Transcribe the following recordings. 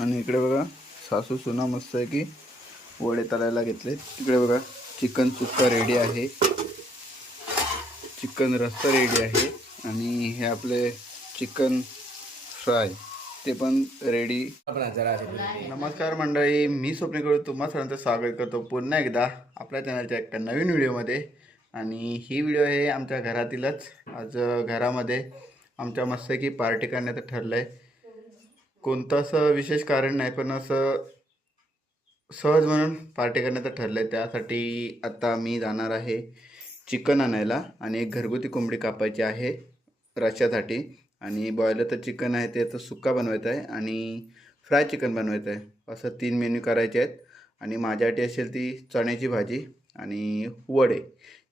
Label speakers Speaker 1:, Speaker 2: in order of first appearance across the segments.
Speaker 1: आणि इकडे बघा सासू सुना मस्त आहे की वडे तळायला घेतले इकडे बघा चिकन सुक्का रेडी आहे. चिकन रस्सा रेडी आहे. आणि हे आपले चिकन फ्राय. ते पण रेडी
Speaker 2: जरा
Speaker 1: नमस्कार मंडळी मी स्वप्नेकडून तुम्हा सर्वांचं स्वागत करतो पुन्हा एकदा आपल्या चॅनलच्या एका नवीन व्हिडिओमध्ये. आणि ही व्हिडिओ आहे आमच्या घरातीलच आज घरामध्ये आमच्या मस्तकी पार्टी करण्याचं ठरलं आहे कोणतं असं विशेष कारण नाही पण असं सहज म्हणून पार्टी करण्याचं ठरलं आहे त्यासाठी आता मी जाणार आहे चिकन आणायला आणि एक घरगुती कोंबडी कापायची आहे रश्श्यासाठी. आणि बॉयलरचं चिकन आहे ते तर सुक्का बनवायचं आहे आणि फ्राय चिकन बनवायचं आहे. असं तीन मेन्यू करायचे आहेत. आणि माझ्यासाठी असेल ती चण्याची भाजी आणि वडे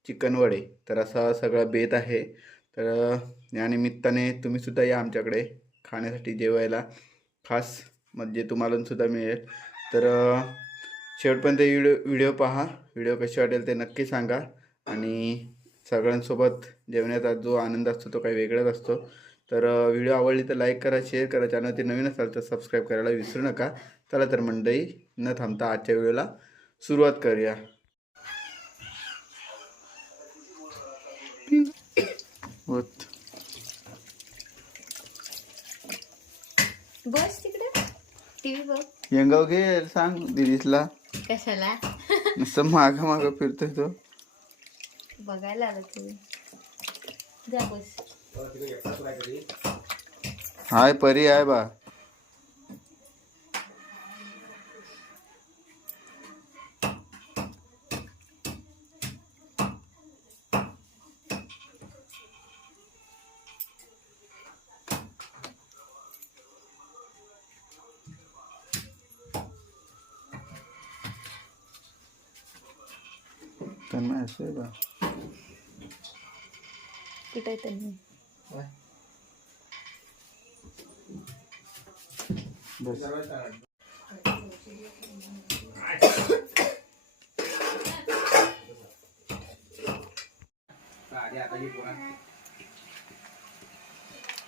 Speaker 1: चिकन वडे. तर असा सगळा बेत आहे. तर या निमित्ताने तुम्हीसुद्धा या आमच्याकडे खाण्यासाठी जेवायला. खास म्हणजे तुम्हालासुद्धा मिळेल. तर शेवटपर्यंत व्हिडिओ व्हिडिओ पहा. व्हिडिओ कसे वाटेल ते नक्की सांगा. आणि सगळ्यांसोबत जेवण्याचा जो आनंद असतो तो काही वेगळाच असतो. तर व्हिडिओ आवडली तर लाईक करा शेअर करा चॅनल ते नवीन असाल तर सबस्क्राईब करायला विसरू नका. चला तर मंडळी न थांबता आजच्या व्हिडिओला सुरुवात करूया. होत.
Speaker 3: बस तिकडे. टीव्ही बघ.
Speaker 1: यंगाव घे सांग दिदीसला
Speaker 3: कशाला?
Speaker 1: नुसतं मागं मागं फिरतोय तो.
Speaker 3: बघायला आलं तुम्ही. जा बस.
Speaker 1: हाय परी आहे बा. तन्मय असं आहे बा.
Speaker 3: कुठे त्यांनी
Speaker 1: बस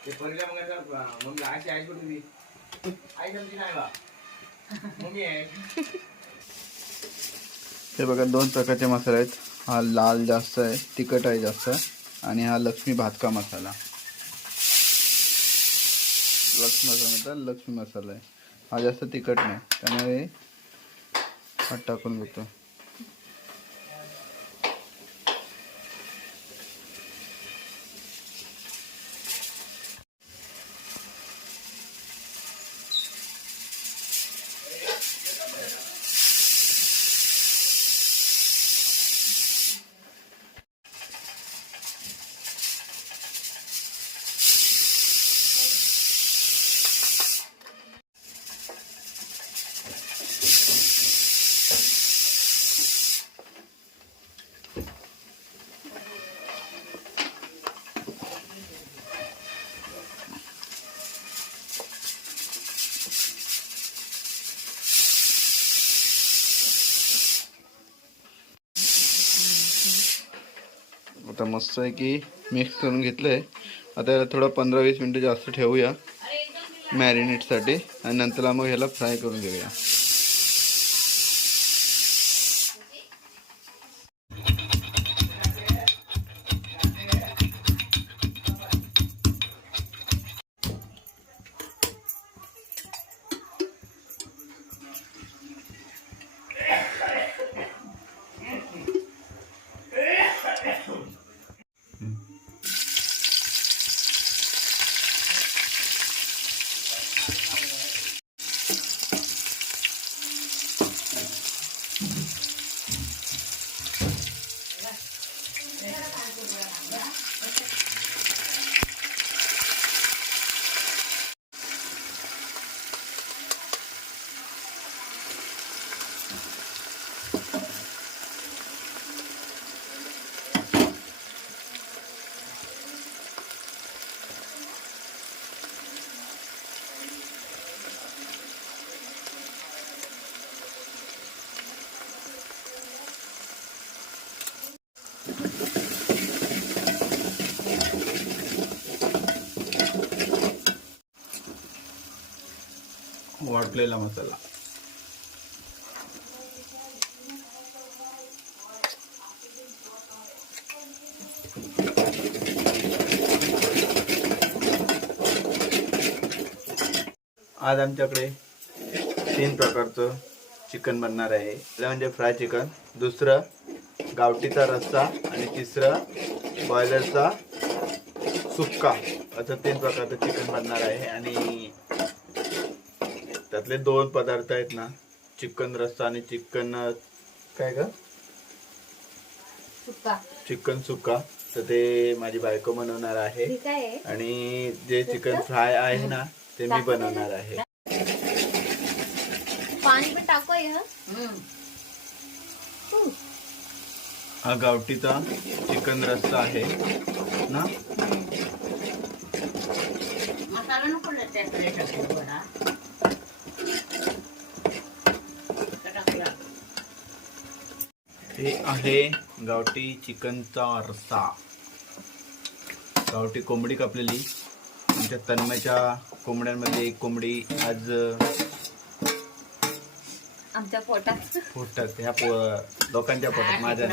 Speaker 2: ते परीला मग आता मम्मी आई नाही बा मम्मी आहे
Speaker 1: हे बघा दोन प्रकारचे मसाले आहेत. हा लाल जास्त आहे तिखट आहे जास्त. आणि हा लक्ष्मी भातका मसाला. लक्ष्मी मसाला म्हणतात लक्ष्मी मसाला आहे. हा जास्त तिखट नाही त्यामुळे हा टाकून घेतो आता मस्त आहे की मिक्स करून घेतलं आहे आता याला थोडं पंधरा वीस मिनटं जास्त ठेवूया. मॅरिनेटसाठी आणि नंतर मग ह्याला फ्राय करून घेऊया. वाटलेला मसाला. आज आमच्याकडे तीन प्रकारचं चिकन बनणार आहे. पहिलं म्हणजे फ्राय चिकन दुसरं गावठीचा रस्सा आणि तिसरं बॉयलरचा सुक्का. असं तीन प्रकारचं चिकन बनणार आहे आणि त्यातले दोन पदार्थ आहेत ना चिकन रस्सा आणि चिकन काय का
Speaker 3: सुका.
Speaker 1: चिकन सुक्का तर ते माझी बायको बनवणार आहे.
Speaker 3: काय आहे.
Speaker 1: आणि जे चिकन फ्राय आहे ना ते मी बनवणार आहे.
Speaker 3: पाणी पण टाकू हं?
Speaker 1: हा गावठीचा चिकन रस्सा आहे ना?
Speaker 4: मसाला नको त्याकडे टाकू बडा टाकूया
Speaker 1: हे आहे गावठी चिकनचा रस्सा. गावठी कोंबडी कापलेली. आमच्या तन्मयच्या कोंबड्यांमध्ये एक कोंबडी आज
Speaker 3: आमच्या पोटात.
Speaker 1: पोटात ह्या पो लोकांच्या पोटात माझ्या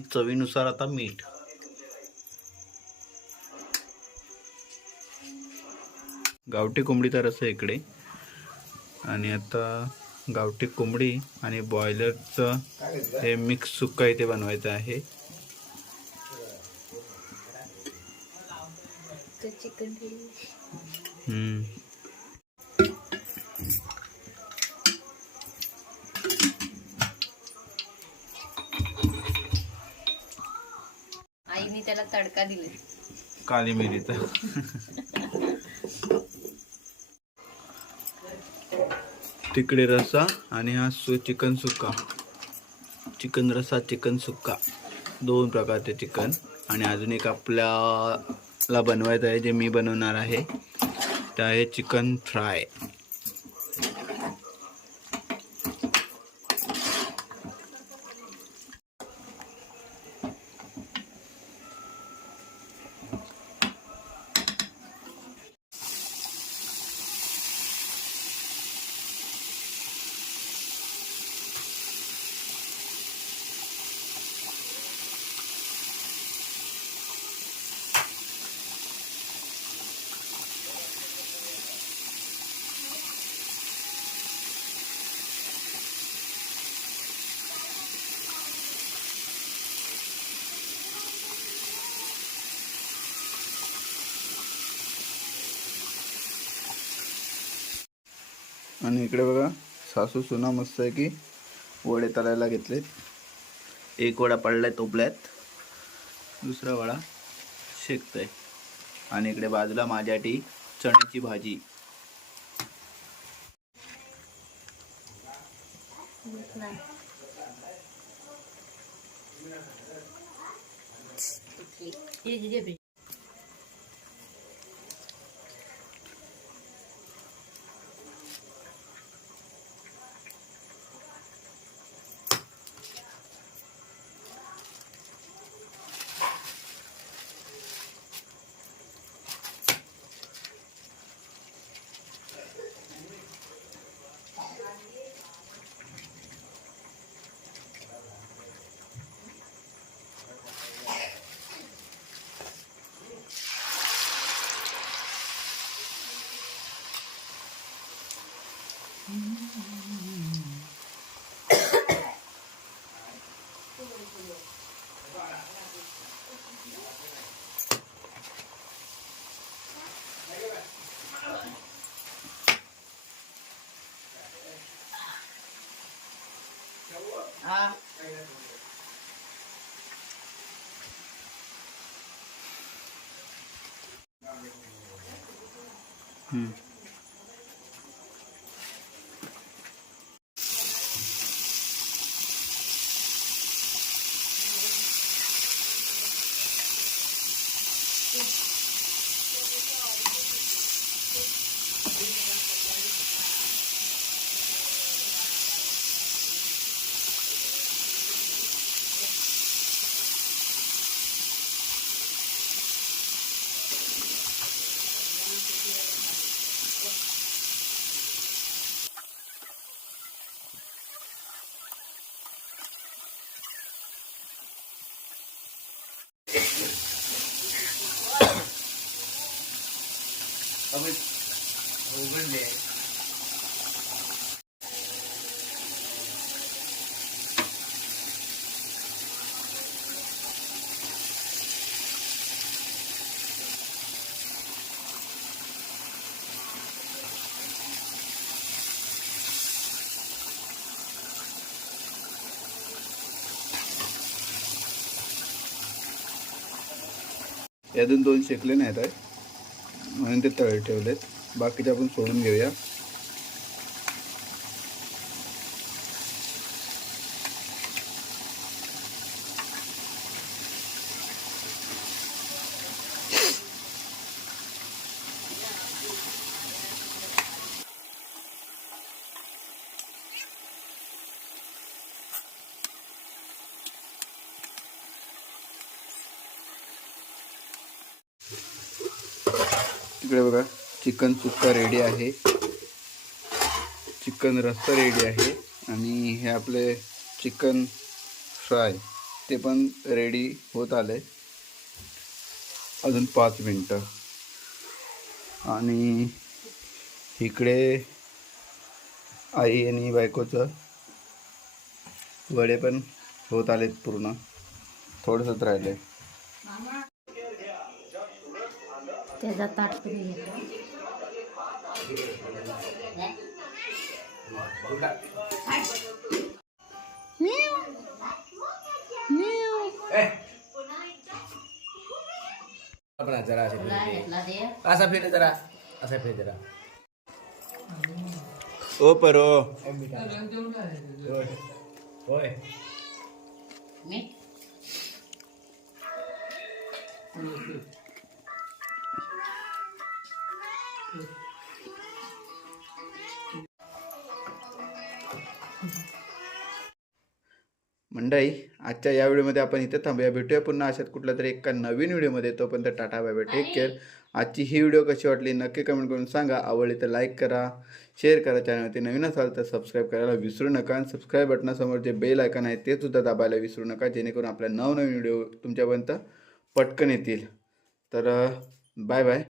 Speaker 1: आणि चवीनुसार आता मीठ. गावठी कोंबडीचा रस्सा इकडे. आणि आता गावठी कोंबडी आणि बॉयलरचं हे मिक्स सुक्का इथे बनवायचं आहे.
Speaker 3: चिकन
Speaker 1: काली मिरीचा तिकडे रस्सा आणि हा सु चिकन सुक्का. चिकन रस्सा चिकन सुक्का. दोन प्रकारचे चिकन. आणि अजून एक आपल्याला बनवायचं आहे जे मी बनवणार आहे. ते आहे चिकन फ्राय. आणि इकडे बघा सासू सुना मस्त आहे की वडे तळायला घेतलेत. एक वडा पडलाय तोपल्यात. दुसरा वडा शेकतोय. आणि इकडे बाजूला माझ्यासाठी चण्याची भाजी.
Speaker 4: ये ये ये
Speaker 2: उघडले.
Speaker 1: यातून दोन शेकले नाहीत आहे म्हणून ते तळे ठेवलेत. बाकीचे आपण सोडून घेऊया. तिकडे बघा. चिकन सुक्का रेडी आहे. चिकन रस्सा रेडी आहे. आणि हे आपले चिकन फ्राय ते पण रेडी होत आले. अजून पाच मिनटं. आणि इकडे आई आणि बायकोचं वडे पण होत आलेत पूर्ण. थोडंसंच राहिले
Speaker 3: त्याचा ताट तुम्ही घेतो
Speaker 2: आपण जरा असे
Speaker 4: तुला घेतला दे
Speaker 2: असा फेट जरा असा फेट जरा
Speaker 1: ओ परो
Speaker 2: होय होय
Speaker 4: मी
Speaker 1: मंडळी आजच्या या व्हिडिओमध्ये आपण इथे थांबूया. भेटूया पुन्हा अशात कुठल्या तरी एका नवीन व्हिडिओमध्ये. तोपर्यंत tata bye bye take care आजची ही व्हिडिओ कशी वाटली नक्की कमेंट करून सांगा. आवडली तर लाईक करा शेअर करा. चॅनलवरती नवीन असाल तर सबस्क्राईब करायला विसरू नका. आणि सबस्क्राईब बटनासमोर जे बेल आयकन आहे ते सुद्धा दाबायला विसरू नका. जेणेकरून आपल्या नवनवीन व्हिडिओ तुमच्यापर्यंत पटकन येतील. तर बाय बाय